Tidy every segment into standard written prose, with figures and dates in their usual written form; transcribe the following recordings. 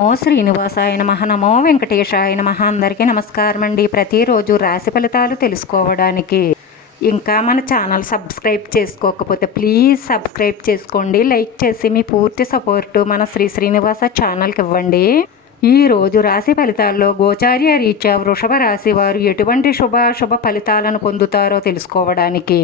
నమో శ్రీనివాసాయ నమః. నమో వెంకటేశాయ నమః. అందరికీ నమస్కారం అండి. ప్రతిరోజు రాశి ఫలితాలు తెలుసుకోవడానికి ఇంకా మన ఛానల్ సబ్స్క్రైబ్ చేసుకోకపోతే ప్లీజ్ సబ్స్క్రైబ్ చేసుకోండి. లైక్ చేసి మీ పూర్తి సపోర్టు మన శ్రీనివాస ఛానల్కి ఇవ్వండి. ఈరోజు రాశి ఫలితాల్లో గోచార్య రీత్యా వృషభ రాశి వారు ఎటువంటి శుభ ఫలితాలను పొందుతారో తెలుసుకోవడానికి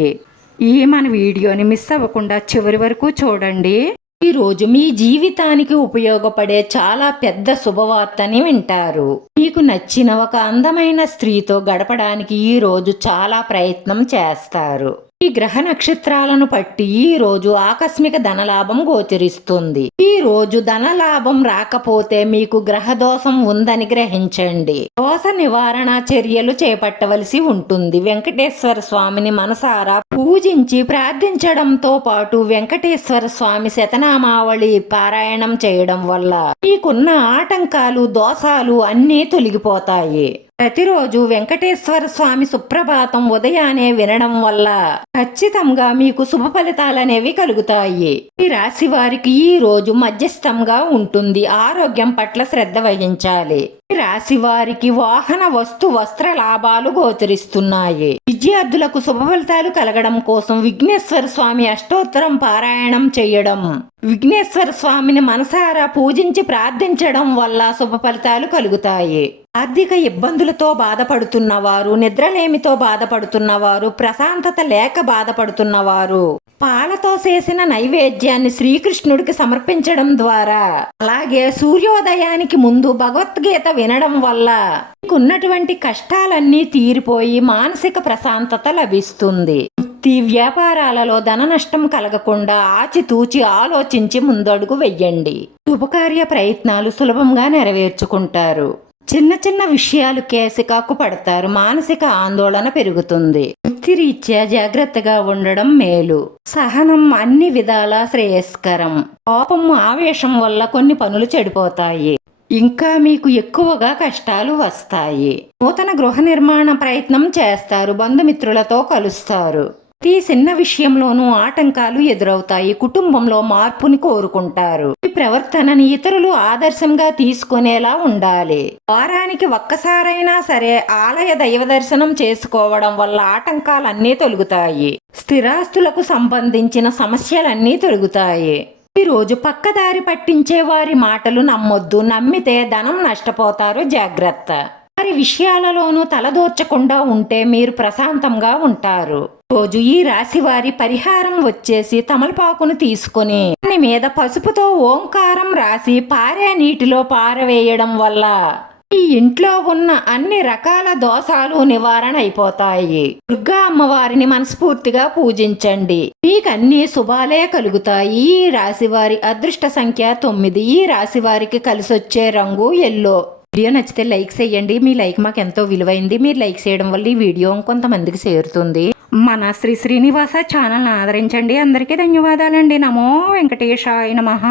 మన వీడియోని మిస్ అవ్వకుండా చివరి వరకు చూడండి. ఈరోజు మీ జీవితానికి ఉపయోగపడే చాలా పెద్ద శుభవార్తని వింటారు. మీకు నచ్చిన ఒక అందమైన స్త్రీతో గడపడానికి ఈరోజు చాలా ప్రయత్నం చేస్తారు. ఈ గ్రహ నక్షత్రాలను బట్టి ఈ రోజు ఆకస్మిక ధనలాభం గోచరిస్తుంది. ఈ రోజు ధనలాభం రాకపోతే మీకు గ్రహ దోషం ఉందని గ్రహించండి. దోష నివారణ చర్యలు చేపట్టవలసి ఉంటుంది. వెంకటేశ్వర స్వామిని మనసారా పూజించి ప్రార్థించడంతో పాటు వెంకటేశ్వర స్వామి శతనామావళి పారాయణం చేయడం వల్ల మీకున్న ఆటంకాలు దోషాలు అన్నీ తొలగిపోతాయి. ప్రతిరోజు వెంకటేశ్వర స్వామి సుప్రభాతం ఉదయాన్నే వినడం వల్ల ఖచ్చితంగా మీకు శుభ ఫలితాలనేవి కలుగుతాయి. ఈ రాశి వారికి ఈ రోజు మధ్యస్థంగా ఉంటుంది. ఆరోగ్యం పట్ల శ్రద్ధ వహించాలి. ఈ రాశి వారికి వాహన వస్త్ర లాభాలు గోచరిస్తున్నాయి. విద్యార్థులకు శుభ ఫలితాలు కలగడం కోసం విఘ్నేశ్వర స్వామి అష్టోత్తరం పారాయణం చేయడం, విఘ్నేశ్వర స్వామిని మనసారా పూజించి ప్రార్థించడం వల్ల శుభ ఫలితాలు కలుగుతాయి. ఆర్థిక ఇబ్బందులతో బాధపడుతున్నవారు, నిద్రలేమితో బాధపడుతున్నవారు, ప్రశాంతత లేక బాధపడుతున్నవారు పాలతో చేసిన నైవేద్యాన్ని శ్రీకృష్ణుడికి సమర్పించడం ద్వారా, అలాగే సూర్యోదయానికి ముందు భగవద్గీత వినడం వల్ల మీకున్నటువంటి కష్టాలన్నీ తీరిపోయి మానసిక ప్రశాంతత లభిస్తుంది. వృత్తి వ్యాపారాలలో ధన నష్టం కలగకుండా ఆచితూచి ఆలోచించి ముందడుగు వెయ్యండి. శుభకార్య ప్రయత్నాలు సులభంగా నెరవేర్చుకుంటారు. చిన్న చిన్న విషయాలు కేసికాకు పడతారు. మానసిక ఆందోళన పెరుగుతుంది. వృత్తిరీత్యా జాగ్రత్తగా ఉండడం మేలు. సహనం అన్ని విధాలా శ్రేయస్కరం. కోపం ఆవేశం వల్ల కొన్ని పనులు చెడిపోతాయి. ఇంకా మీకు ఎక్కువగా కష్టాలు వస్తాయి. నూతన గృహ నిర్మాణ ప్రయత్నం చేస్తారు. బంధుమిత్రులతో కలుస్తారు. ప్రతి చిన్న విషయంలోనూ ఆటంకాలు ఎదురవుతాయి. కుటుంబంలో మార్పుని కోరుకుంటారు. ఈ ప్రవర్తనని ఇతరులు ఆదర్శంగా తీసుకునేలా ఉండాలి. వారానికి ఒక్కసారైనా సరే ఆలయ దైవ దర్శనం చేసుకోవడం వల్ల ఆటంకాలన్నీ తొలగుతాయి. స్థిరాస్తులకు సంబంధించిన సమస్యలన్నీ తొలగుతాయి. ఈరోజు పక్కదారి పట్టించే వారి మాటలు నమ్మొద్దు. నమ్మితే ధనం నష్టపోతారు. జాగ్రత్త. వారి విషయాలలోనూ తలదూర్చకుండా ఉంటే మీరు ప్రశాంతంగా ఉంటారు. రోజు ఈ రాశి వారి పరిహారం వచ్చేసి తమలపాకును తీసుకుని దాని మీద పసుపుతో ఓంకారం రాసి పారే నీటిలో పారవేయడం వల్ల ఈ ఇంట్లో ఉన్న అన్ని రకాల దోషాలు నివారణ అయిపోతాయి. దుర్గా అమ్మవారిని మనస్ఫూర్తిగా పూజించండి. మీకన్నీ శుభాలే కలుగుతాయి. ఈ రాశి వారి అదృష్ట సంఖ్య 9. ఈ రాశి వారికి కలిసొచ్చే రంగు ఎల్లో. వీడియో నచ్చితే లైక్ చేయండి. మీ లైక్ మాకు ఎంతో విలువైంది. మీరు లైక్ చేయడం వల్ల ఈ వీడియో కొంతమందికి చేరుతుంది. మన శ్రీనివాస ఛానల్ని ఆదరించండి. అందరికీ ధన్యవాదాలండి. నమో వెంకటేశాయ నమః.